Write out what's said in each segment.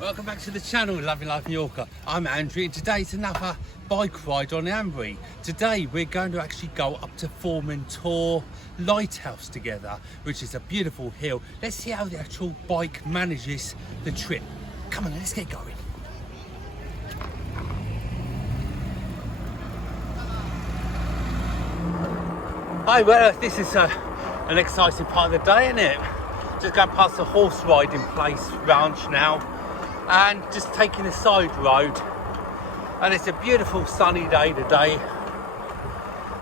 Welcome back to the channel, Loving Life Mallorca. I'm Andrew and today's another bike ride on ENGWE. Today we're going to actually go up to Formentor Lighthouse together, which is a beautiful hill. Let's see how the actual bike manages the trip. Come on, let's get going. Hi, well, this is an exciting part of the day, isn't it? Just going past the horse riding place ranch now and just taking a side road, and it's a beautiful sunny day today,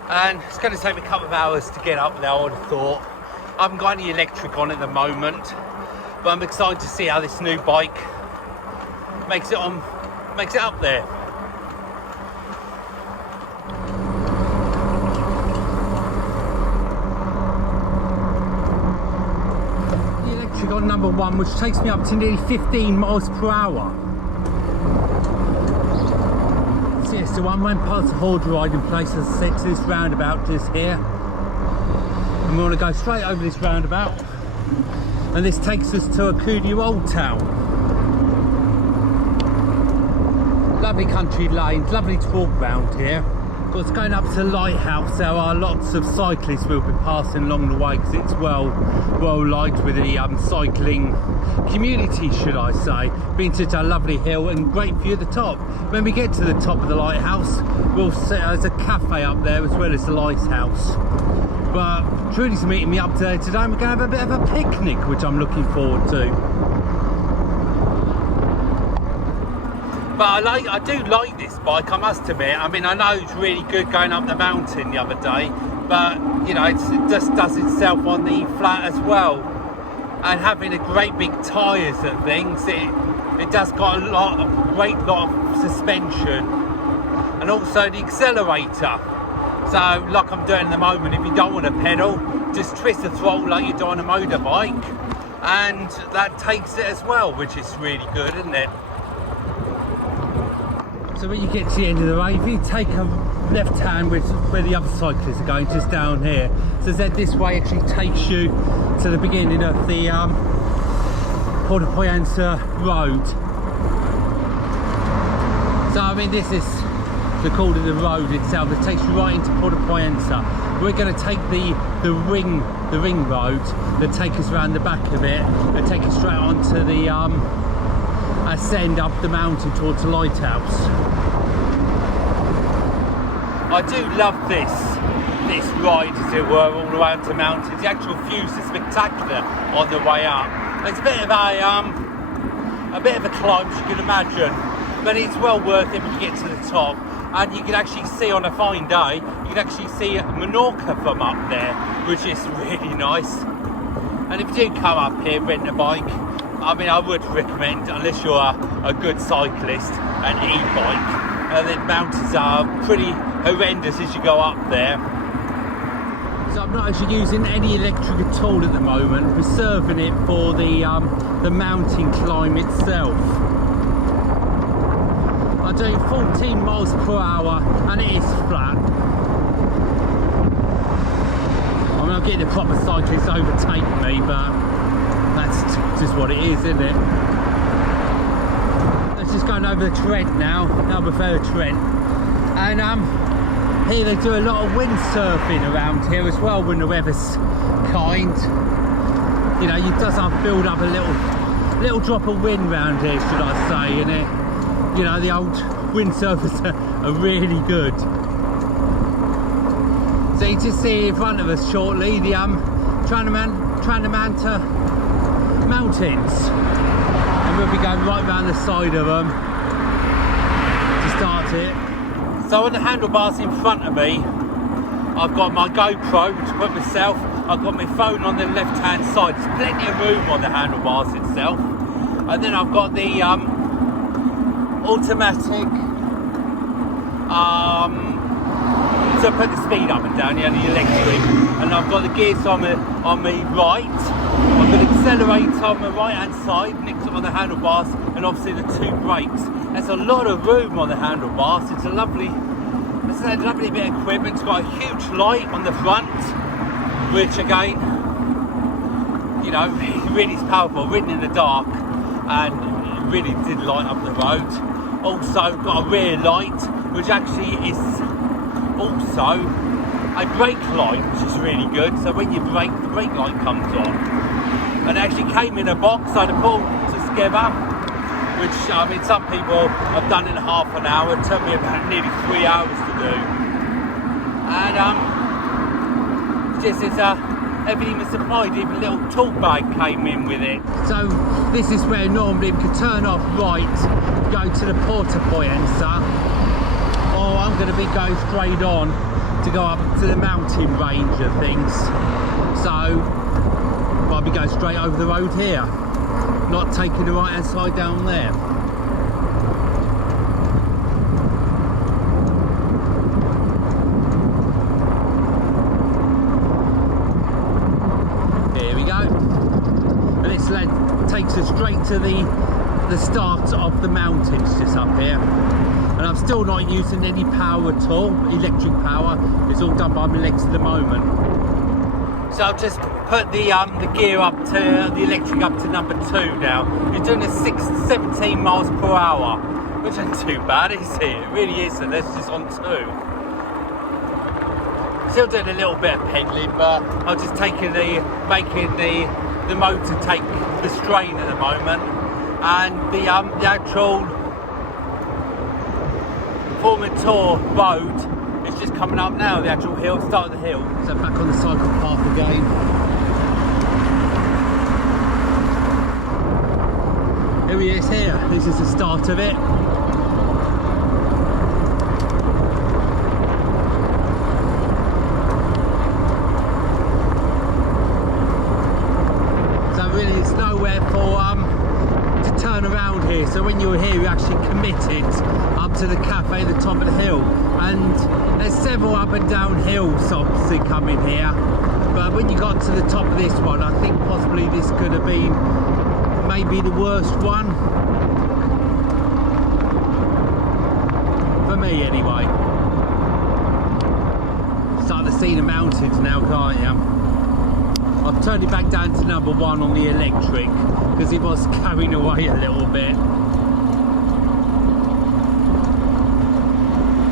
and it's going to take me a couple of hours to get up there. I would have thought. I haven't got any electric on at the moment, but I'm excited to see how this new bike makes it up there. On number one, which takes me up to nearly 15 miles per hour. So yes, so I went past the horse riding place, as I said, to this roundabout just here, and we want to go straight over this roundabout, and this takes us to Engee Old Town. Lovely country lanes, lovely to walk round here. Of course, going up to the lighthouse, there are lots of cyclists will be passing along the way because it's well liked with the cycling community, should I say. Being such a lovely hill and great view at the top. When we get to the top of the lighthouse, we'll see there's a cafe up there as well as the lighthouse. But Trudy's meeting me up there today, and we're going to have a bit of a picnic, which I'm looking forward to. But I do like this bike, I must admit. I mean, I know it's really good going up the mountain the other day, but you know, it just does itself on the flat as well. And having a great big tyres and things, it does got a great lot of suspension, and also the accelerator. So, like I'm doing at the moment, if you don't want to pedal, just twist the throttle like you do on a motorbike, and that takes it as well, which is really good, isn't it? So when you get to the end of the road, if you take a left hand where the other cyclists are going, just down here, so that this way actually takes you to the beginning of the Formentor road. So I mean, this is the call of the road itself. It takes you right into Formentor. We're going to take the ring road that takes us around the back of it and take us straight onto the ascend up the mountain towards the lighthouse. I do love this ride, as it were, all around the mountains. The actual views are spectacular on the way up. It's a bit of a climb, as you can imagine, but it's well worth it when you get to the top. And you can actually see, on a fine day, you can actually see Mallorca from up there, which is really nice. And if you do come up here, rent a bike, I mean, I would recommend, unless you're a good cyclist, an e-bike. And the mountains are pretty horrendous as you go up there. So I'm not actually using any electric at all at the moment, reserving it for the mountain climb itself. I'm doing 14 miles per hour and it is flat. I mean, I'm getting the proper cyclists overtake me, but that's just what it is, isn't it? Let's just going over the Trent now, number 3 Trent. And here they do a lot of windsurfing around here as well when the weather's kind. You know, it does build up a little drop of wind around here, should I say, and you know, the old windsurfers are really good. So you just see in front of us shortly the Tramuntana mountains, and we'll be going right round the side of them to start it. So on the handlebars in front of me, I've got my GoPro to put myself. I've got my phone on the left hand side. There's plenty of room on the handlebars itself, and then I've got the automatic to put the speed up and down, the electric, and I've got the gears on my right. I've got the accelerator on the right hand side next on the handlebars, and obviously the 2 brakes. There's a lot of room on the handlebars. It's a lovely bit of equipment. It's got a huge light on the front, which again, you know, really is powerful, ridden in the dark, and really did light up the road. Also got a rear light, which actually is also a brake light, which is really good. So when you brake, the brake light comes on. And it actually came in a box, so I pulled it together, which I mean, some people have done in half an hour. It took me about nearly 3 hours to do. And everything was supplied, even a little tool bag came in with it. So this is where normally we could turn off right, go to the Porta Poyenza, or I'm going to be going straight on to go up to the mountain range of things. So I'll be going straight over the road here, not taking the right hand side down there. Takes us straight to the start of the mountains just up here, and I'm still not using any power at all, electric power. It's all done by my legs at the moment. So I've just put the gear up to the electric up to number 2 now. It's doing a 17 miles per hour, which isn't too bad, is it? It really isn't. That's just on 2. Still doing a little bit of pedaling, but I'm just making the motor take the strain at the moment, and the actual Formentor road is just coming up now, the actual hill, start of the hill. So back on the cycle path again. Here he is here, this is the start of it. So when you're here, you're actually committed up to the cafe at the top of the hill, and there's several up and down hills obviously coming here, but when you got to the top of this one, I think possibly this could have been maybe the worst one for me anyway. Starting to see the mountains now, can't you? I've turned it back down to number 1 on the electric because it was carrying away a little bit.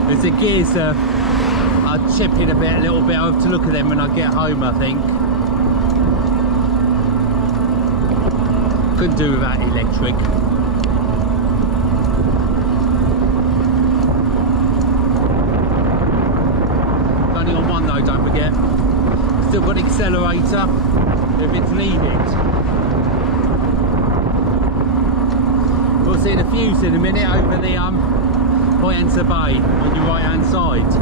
As the gears are chipping a little bit. I'll have to look at them when I get home, I think. Couldn't do without electric. Only on 1 though, don't forget. Still got an accelerator if it's needed. We'll see the fuse in a minute over the Poyenza Bay on your right hand side.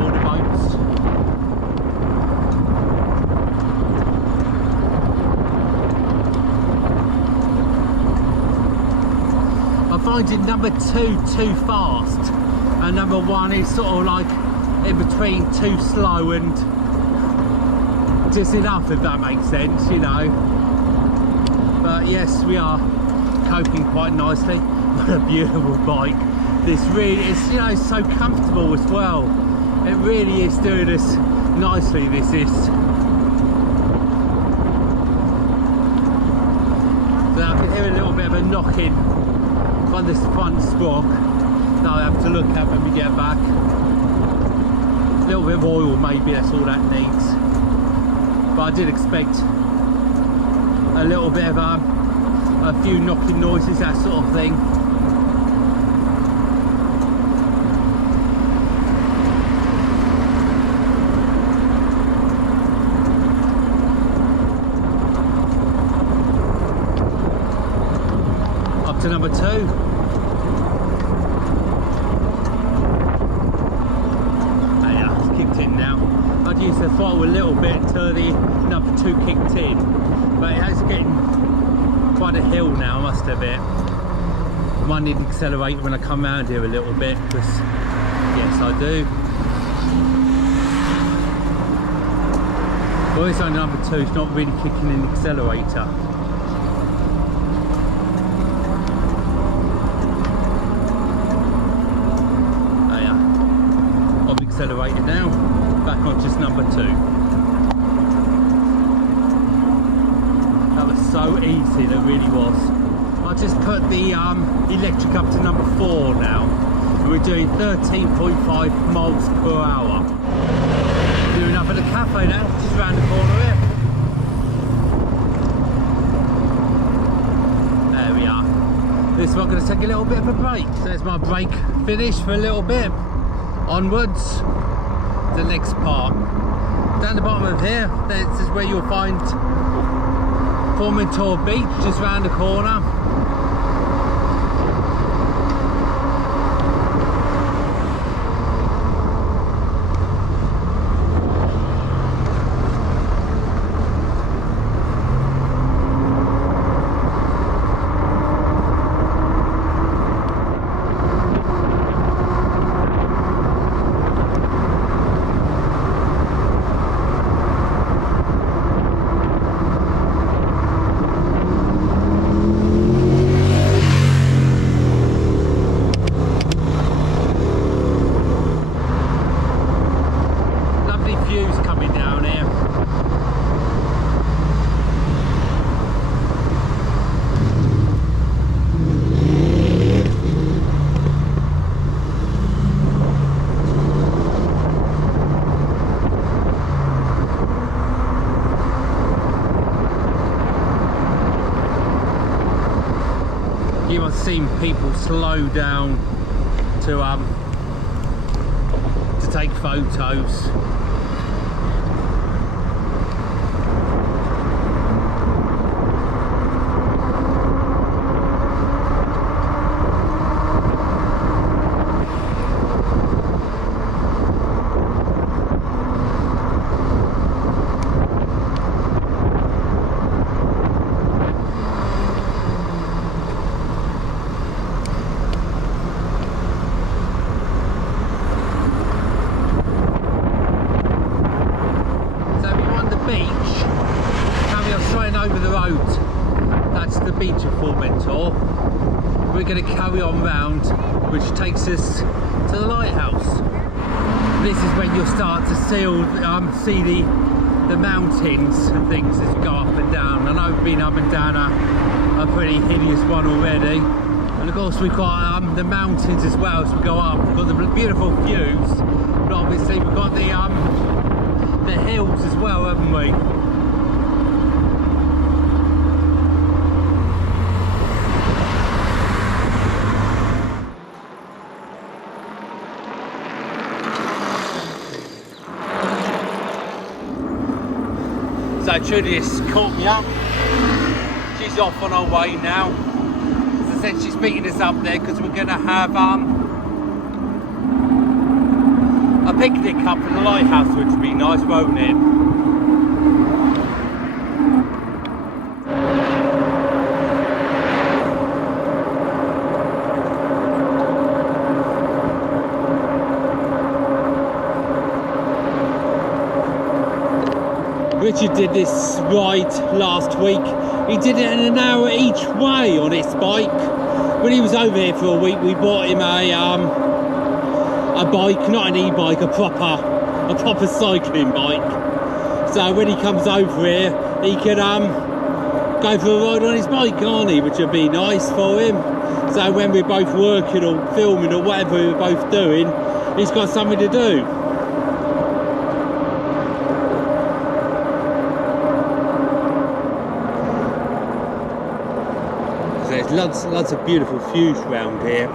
All the boats. I find it number 2 too fast, and number 1 is sort of like in between too slow and just enough, if that makes sense, you know. But yes, we are coping quite nicely. What a beautiful bike. This really is, you know, so comfortable as well. It really is doing us nicely, this is. So I can hear a little bit of a knocking on this front sprock that I have to look at when we get back. A little bit of oil maybe, that's all that needs. But I did expect a little bit of a few knocking noises, that sort of thing. Up to number 2. I'd use the throttle a little bit until the number 2 kicked in, but it is getting quite a hill now, I must admit. I might need to accelerate when I come around here a little bit, because yes I do. Well, it's only number 2, it's not really kicking in the accelerator. Oh yeah, I've accelerated now. Back on just number 2. That was so easy, that really was. I just put the electric up to number 4 now. And we're doing 13.5 miles per hour. Doing up at the cafe now, just around the corner here. There we are. This one going to take a little bit of a break. So there's my break finish for a little bit. Onwards, the next part. Down the bottom of here, this is where you'll find Formentor Beach, just round the corner. You must have seen people slow down to take photos. Over the road, that's the beach of Formentor. We're going to carry on round, which takes us to the lighthouse. This is when you'll start to see the mountains and things as you go up and down. I know we've been up and down a pretty hideous one already, and of course we've got the mountains as well as we go up. We've got the beautiful views, but obviously we've got the hills as well, haven't we? So Trudy's caught me up. She's off on her way now. As I said, she's meeting us up there because we're going to have a picnic up at the lighthouse, which would be nice, won't it? Richard did this ride last week. He did it in an hour each way on his bike. When he was over here for a week, we bought him a bike, not an e-bike, a proper cycling bike. So when he comes over here, he can go for a ride on his bike, can't he? Which would be nice for him. So when we're both working or filming or whatever we're both doing, he's got something to do. There's lots of beautiful views around here.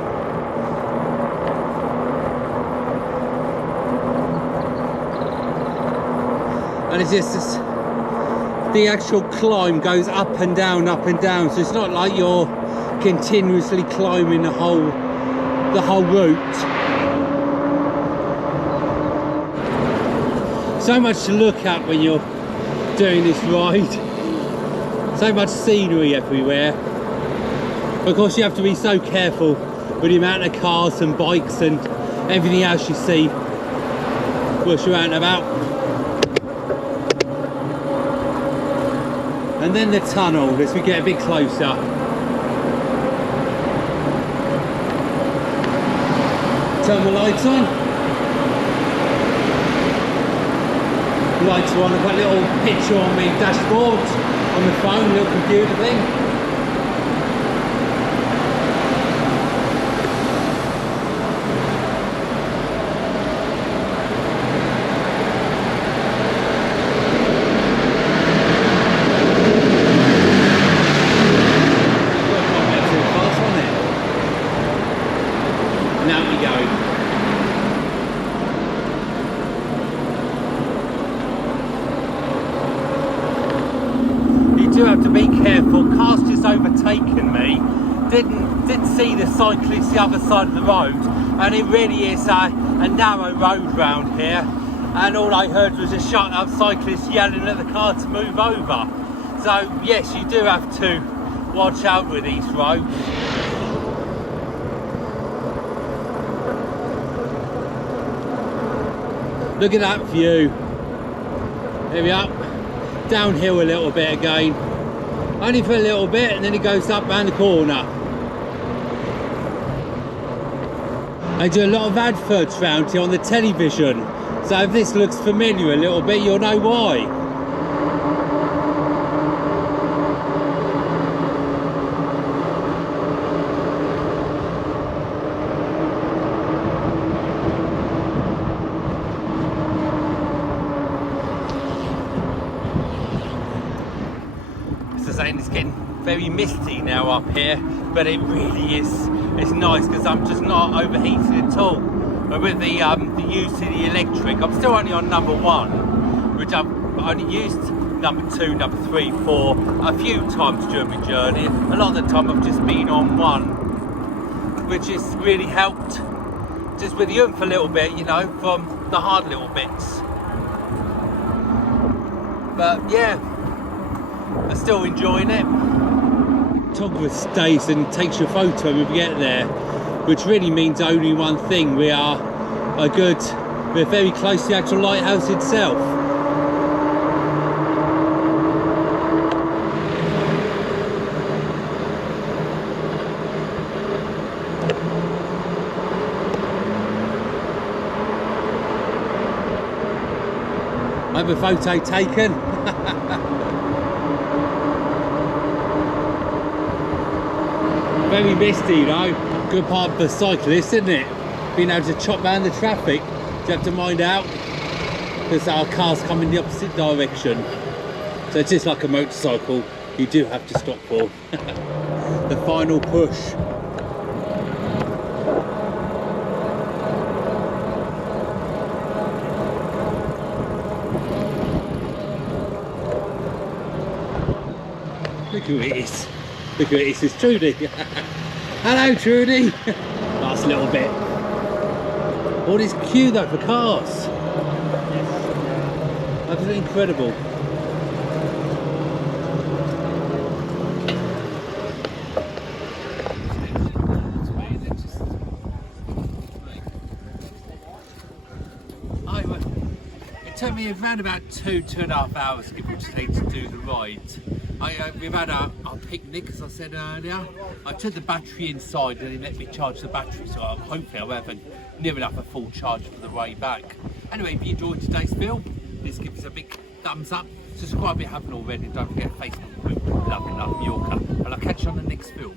And it's just the actual climb goes up and down, so it's not like you're continuously climbing the whole route. So much to look at when you're doing this ride. So much scenery everywhere. Of course, you have to be so careful with the amount of cars and bikes and everything else you see whilst you're out and about. And then the tunnel as we get a bit closer. Turn the lights on. Lights are on. I've got a little picture on my dashboard on the phone, little computer thing. Now we go. You do have to be careful. Car's just overtaken me. Didn't see the cyclist the other side of the road, and it really is a narrow road round here. And all I heard was a shut up cyclist yelling at the car to move over. So yes, you do have to watch out with these roads. Look at that view. There we are. Downhill a little bit again. Only for a little bit, and then it goes up round the corner. They do a lot of adverts round here on the television. So if this looks familiar a little bit, you'll know why. It's getting very misty now up here, but it really is. It's nice because I'm just not overheated at all. But with the use of the electric, I'm still only on number 1, which I've only used number 2, number 3, 4 a few times during my journey. A lot of the time I've just been on 1, which has really helped just with the oomph a little bit, you know, from the hard little bits. But yeah, I'm still enjoying it. Photographer stays and takes your photo when we get there, which really means only one thing: we're very close to the actual lighthouse itself. I have a photo taken. Very misty, you know. Good part for cyclists, isn't it? Being able to chop round the traffic. You have to mind out because our cars come in the opposite direction. So it's just like a motorcycle. You do have to stop for the final push. Look who it is. Look who it is, it's Trudy. Hello Trudy. Last little bit. All this queue though for cars. Absolutely incredible. It took me around about 2.5 hours, give or take, to do the ride. We've had our picnic, as I said earlier. I took the battery inside and they let me charge the battery, so hopefully I'll have near enough a full charge for the way back. Anyway, if you enjoyed today's film, please give us a big thumbs up. Subscribe if you haven't already. Don't forget Facebook group, Love Mallorca. And I'll catch you on the next film.